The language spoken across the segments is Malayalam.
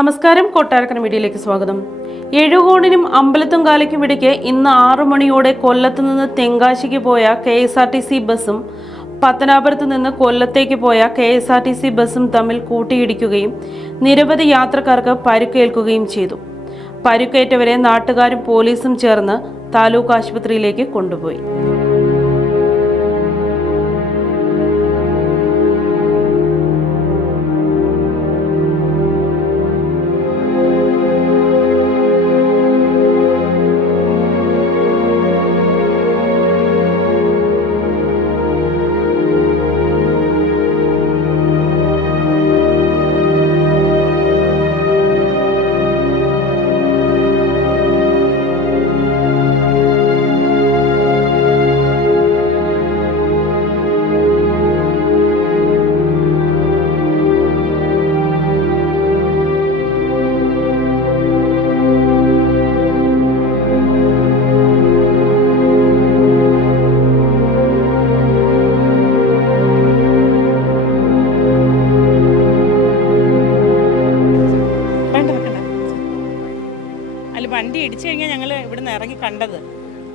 നമസ്കാരം, കൊട്ടാരക്കര മീഡിയയിലേക്ക് സ്വാഗതം. എഴുകോണിനും അമ്പലത്തുംകാലയ്ക്കും ഇടയ്ക്ക് ഇന്ന് 6 മണിയോടെ കൊല്ലത്ത് നിന്ന് തെങ്കാശിക്ക് പോയ KSRTC ബസ്സും പത്തനാപുരത്ത് നിന്ന് കൊല്ലത്തേക്ക് പോയ KSRTC ബസ്സും തമ്മിൽ കൂട്ടിയിടിക്കുകയും നിരവധി യാത്രക്കാർക്ക് പരിക്കേൽക്കുകയും ചെയ്തു. പരിക്കേറ്റവരെ നാട്ടുകാരും പോലീസും ചേർന്ന് താലൂക്ക് ആശുപത്രിയിലേക്ക് കൊണ്ടുപോയി. വണ്ടി ഇടിച്ചു കഴിഞ്ഞാൽ ഞങ്ങൾ ഇവിടുന്ന് ഇറങ്ങി കണ്ടത്.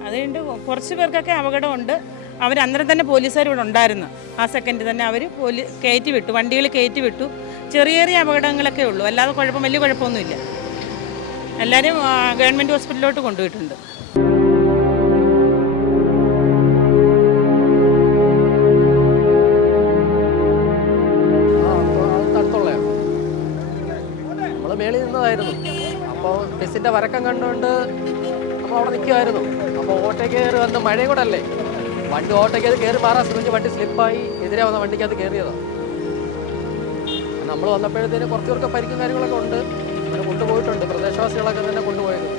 അതുകൊണ്ട് കുറച്ച് പേർക്കൊക്കെ അപകടമുണ്ട്. അവർ അന്നേരം തന്നെ പോലീസുകാർ ഇവിടെ ഉണ്ടായിരുന്നു. ആ സെക്കൻഡ് തന്നെ അവർ കയറ്റി വിട്ടു, വണ്ടികൾ കയറ്റി വിട്ടു. ചെറിയ ചെറിയ അപകടങ്ങളൊക്കെ ഉള്ളൂ, അല്ലാതെ വലിയ കുഴപ്പമൊന്നുമില്ല. എല്ലാവരും ഗവൺമെൻറ് ഹോസ്പിറ്റലിലോട്ട് കൊണ്ടുപോയിട്ടുണ്ട്. നമ്മൾ മേളിൽ നിന്നതായിരുന്നു. അപ്പോൾ ബസ്സിൻ്റെ വരക്കം കണ്ടുകൊണ്ട് നമ്മൾ അവിടെ നിൽക്കുമായിരുന്നു. അപ്പോൾ ഓട്ടോയ്ക്ക് കയറി വന്ന് മഴയും കൂടെ അല്ലേ, വണ്ടി ഓട്ടോയ്ക്ക് അത് കയറി മാറാൻ ശ്രമിച്ച് വണ്ടി സ്ലിപ്പായി എതിരെ വന്ന വണ്ടിക്ക് അത് കയറിയതാണ്. നമ്മൾ വന്നപ്പോഴത്തേന് കുറച്ച് പേർക്ക് പരിക്കും കാര്യങ്ങളൊക്കെ ഉണ്ട്. അങ്ങനെ കൊണ്ടുപോയിട്ടുണ്ട്, പ്രദേശവാസികളൊക്കെ തന്നെ കൊണ്ടുപോയത്.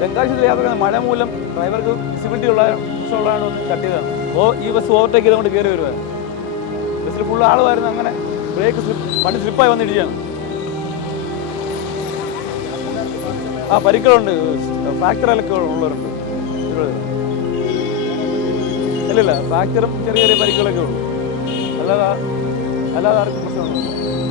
തെങ്കാശി യാത്ര മഴ മൂലം ഡ്രൈവർക്ക് സിബിലിറ്റി ഉള്ളതാണ് തട്ടിയതാണ്. ഈ ബസ് ഓവർടേക്ക് ചെയ്തുകൊണ്ട് കയറി വരുവാണ്. ബസ്സിൽ ഫുൾ ആളുമായിരുന്നു. അങ്ങനെ ബ്രേക്ക് വണ്ടി സ്ലിപ്പായി വന്നിടിക്കുകയാണ്. പരിക്കുകളുണ്ട്, ഫ്രാക്ചറിലൊക്കെ ഉള്ളവരുണ്ട്. ഇല്ലില്ല, ഫ്രാക്ചറും ചെറിയ ചെറിയ പരിക്കുകളൊക്കെ ഉള്ളൂ. അല്ലാതെ ആർക്കും പ്രശ്നമൊന്നുമില്ല.